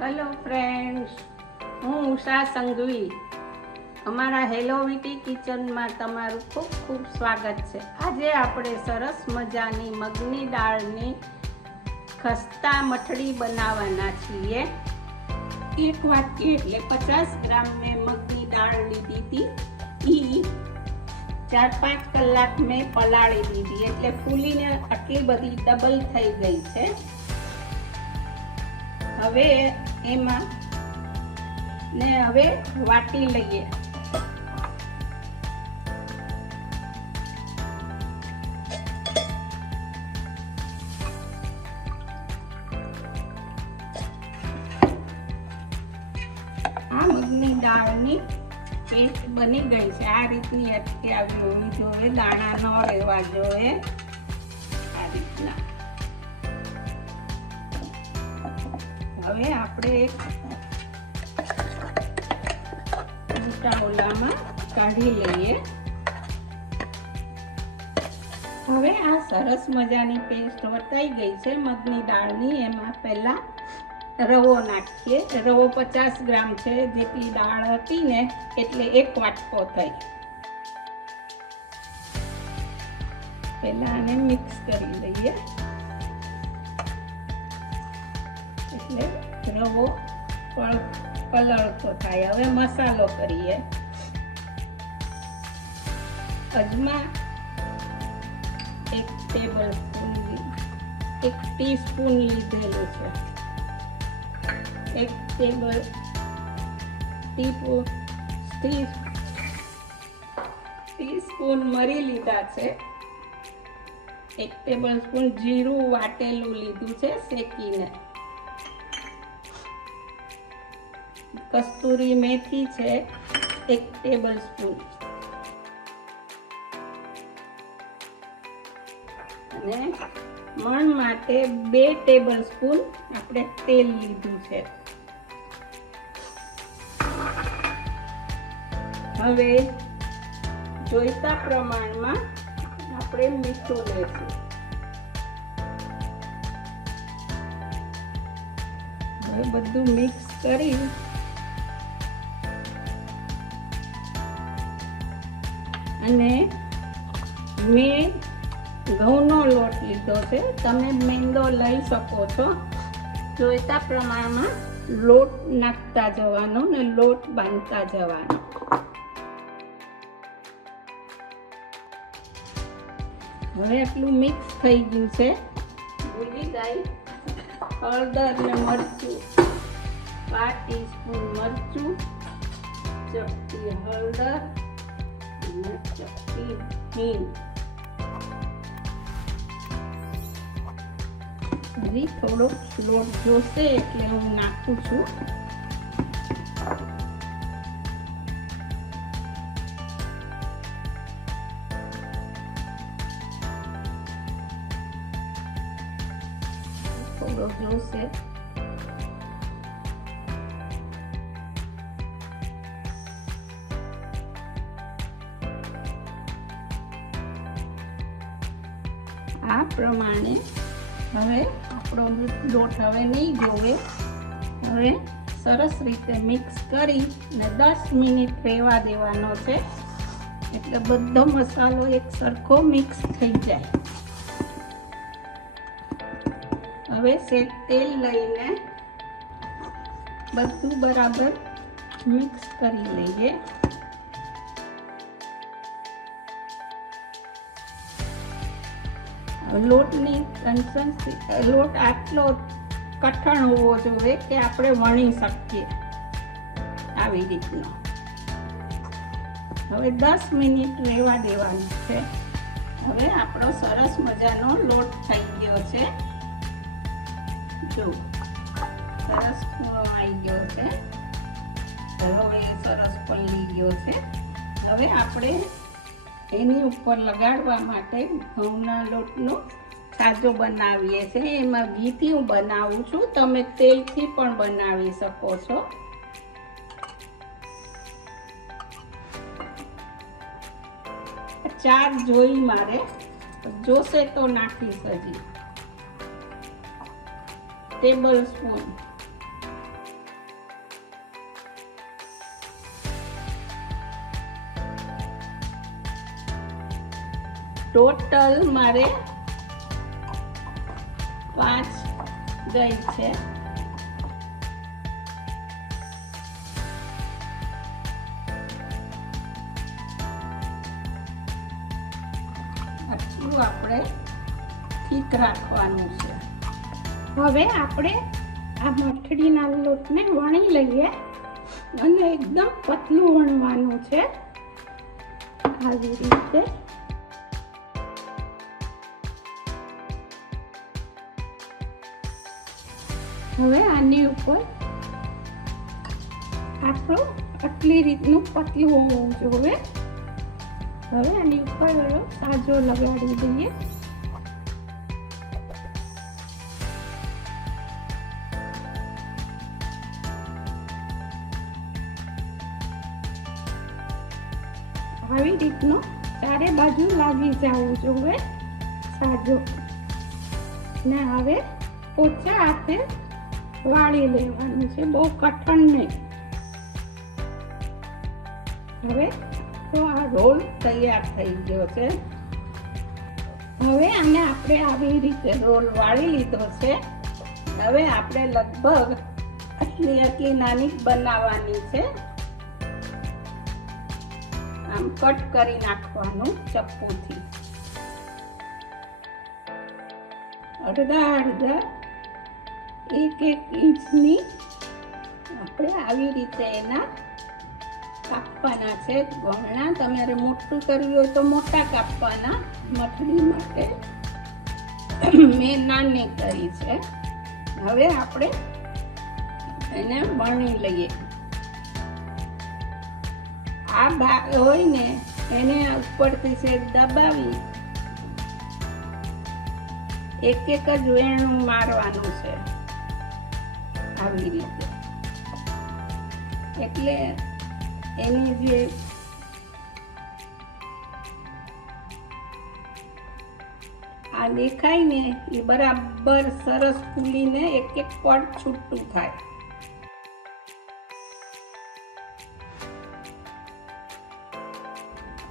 Hello friends, હું ઉષા સંઘવી. અમારા હેલોવીટી કિચનમાં તમારું ખૂબ ખૂબ સ્વાગત છે. આજે આપણે સરસ મજાની મગની દાળની ખસ્તા મઠડી બનાવવાના છીએ. એક વાટકી એટલે 50 ગ્રામ મેં મગની દાળ લીધી હતી. 4-5 કલાક મેં પલાળી દીધી એટલે ફૂલીને આટલી બધી ડબલ થઈ ગઈ છે. હવે એમાં હવે વાટી લઈએ. આ મગની દાળની પેસ્ટ બની ગઈ છે. આ રીતની અટકી આવી હોવી જોઈએ, દાણા ન રહેવા જોઈએ. આ રીતના હવે આપણે એક મોટા ઓલામાં કાઢી લઈએ. હવે આ સરસ મજાની પેસ્ટ વટાઈ ગઈ છે મગની દાળની. એમાં પહેલા રવો નાખીએ. રવો 50 ગ્રામ છે, જેટલી દાળ હતી ને એટલે 1 વાટકો થઈ. પહેલા આને મિક્સ કરી લઈએ એટલે રવો પલળતો થાય. હવે મસાલો કરીએ. અજમા 1 ટેબલસ્પૂન, 1 ટીસ્પૂન લીધેલું છે. 1 ટીસ્પૂન મરી લીધા છે. 1 ટેબલસ્પૂન જીરું વાટેલું લીધું છે શેકીને. કસ્તુરી મેથી છે 1 ટેબલસ્પૂન અને મણ માટે 2 ટેબલસ્પૂન આપણે તેલ લીધું છે. હવે જોઈતા પ્રમાણમાં આપણે મીઠું લઈશું. હવે બધું મિક્સ કરી અને મેં ઘઉંનો લોટ લીધો છે. તમે મેંદો લઈ શકો છો. જોઈતા પ્રમાણમાં લોટ નાખતા જવાનો ને લોટ બાંધતા જવાનો. હવે આટલું મિક્સ થઈ ગયું છે. ભૂલી ગઈ હળદર ને મરચું, 1 ટીસ્પૂન મરચું, ચપટી હળદર અને ચપટી હિંગ. હજી થોડો લોટ જોશે એટલે હું નાખું છું. થોડો જોશે. આ પ્રમાણે હવે આપણો લોટ હવે નહીં જોવે. હવે સરસ રીતે મિક્સ કરી ને 10 મિનિટ રહેવા દેવાનો છે એટલે બધો મસાલો એક સરખો મિક્સ થઈ જાય. હવે સેજ તેલ લઈને બધું બરાબર મિક્સ કરી લઈએ. લોટની કન્સિસ્ટન્સી, લોટ આટલો કઠણ હોવો જોઈએ કે આપણે વણી શકીએ આવી રીતનો. હવે 10 મિનિટ રહેવા દેવાનું છે. હવે આપણો સરસ મજાનો લોટ થઈ ગયો છે. જો સરસ પૂરો આવી ગયો છે. હવે સરસ પલળી ગયો છે. હવે આપણે એની ઉપર લગાડવા માટે ઘઉંના લોટનો સાજો બનાવીએ છીએ. એમાં ઘીથી હું બનાવું છું. તમે તેલથી પણ બનાવી શકો છો. ચાર જોઈ મારે જોશે તો નાખીશ. હજી ટેબલ સ્પૂન ટોટલ મારે 5 ગઈ છે. આટલું આપણે ઠીક રાખવાનું છે. હવે આપણે આ મઠડીના લોટને વણી લઈએ અને એકદમ પતલું વણવાનું છે. આવી રીતે હવે આની ઉપર આપણું આટલી રીતનું પતલું હોવું જોઈએ. હવે આની ઉપર સાજો લગાડી દઈએ. આવી રીતનું ચારે બાજુ લાગી જવું જોઈએ સાજો. ને હવે પોચા હાથે વાળી લેવાનું છે, બહુ કઠણ નહીં. હવે તો આ રોલ તૈયાર થઈ ગયો છે. હવે આને આપણે આવી રીતે રોલ વાળી લીધો છે. હવે આપણે લગભગ આટલી નાની બનાવવાની છે. આમ કટ કરી નાખવાનું ચપ્પુથી. અડધા 1 ઇંચની આપણે આવી રીતે એના કાપવાના છે. ગોળના તમારે મોટું કરવું હોય તો મોટા કાપવાના. મઠડી માટે મેં નાની કરી છે. હવે આપણે એને વણી લઈએ. આ ભાગ હોય ને એને ઉપરથી છે દબાવી એક જ વેણું મારવાનું છે આવી રીતે. એટલે એની જે આ દેખાય ને એ બરાબર સરસ ફૂલીને એક પડ છૂટું થાય.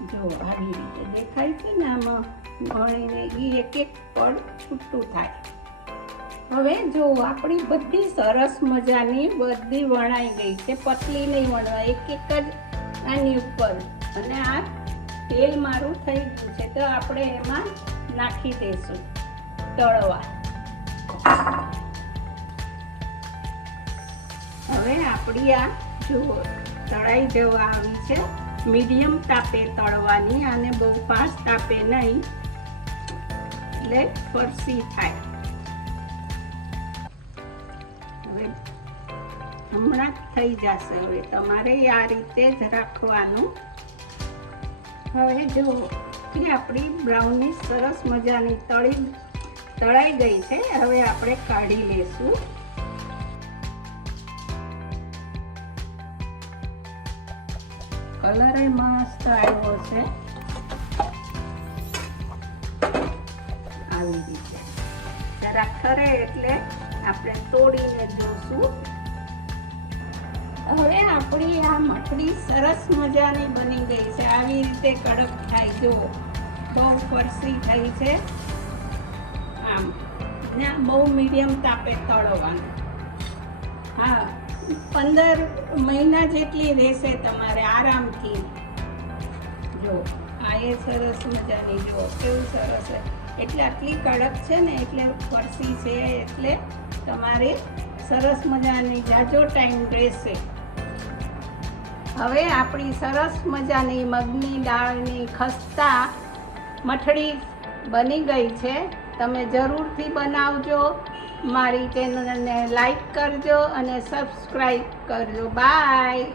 જો આવી રીતે દેખાય છે ને આમાં વણીને એ એક પડ છૂટું થાય. હવે જો આપણી બધી સરસ મજાની બધી વણાઈ ગઈ છે. પતલી નહીં વણવા, એક જ આની ઉપર. અને આ તેલ મારું થઈ ગયું છે તો આપણે એમાં નાખી દઈશું તળવા. હવે આપણી આ જો તળાઈ જવા આવી છે. મીડિયમ તાપે તળવાની, અને બહુ ફાસ્ટ તાપે નહીં, એટલે ફરસી થાય. હવે હમણાં થઈ જશે. હવે તમારે આ રીતે જ રાખવાનું. હવે જો કે આપણી બ્રાઉની સરસ મજાની તળાઈ ગઈ છે. હવે આપણે કાઢી લેશું. કલર મસ્ત આવ્યો છે. આવી રીતે જરા ખરે એટલે આપણે તોડીને જોશું. હવે આપણી આ મઠડી સરસ મજાની બની ગઈ છે. આવી રીતે કડક થાય. જો બહુ ફરસી થઈ છે. આમ ને બહુ મીડિયમ તાપે તળવાનું. હા, 15 મહિના જેટલી રહેશે તમારે આરામથી. જો આ એ સરસ મજાની, જો કેવું સરસ છે. એટલે આટલી કડક છે ને, એટલે ફરસી છે, એટલે તમારે સરસ મજાની જાજો ટાઈમ રહેશે. હવે આપણી સરસ મજાની મગની દાળની ખસ્તા મઠડી બની ગઈ છે. તમે જરૂરથી બનાવજો. મારી ચેનલને લાઈક કરજો અને સબસ્ક્રાઈબ કરજો. બાય.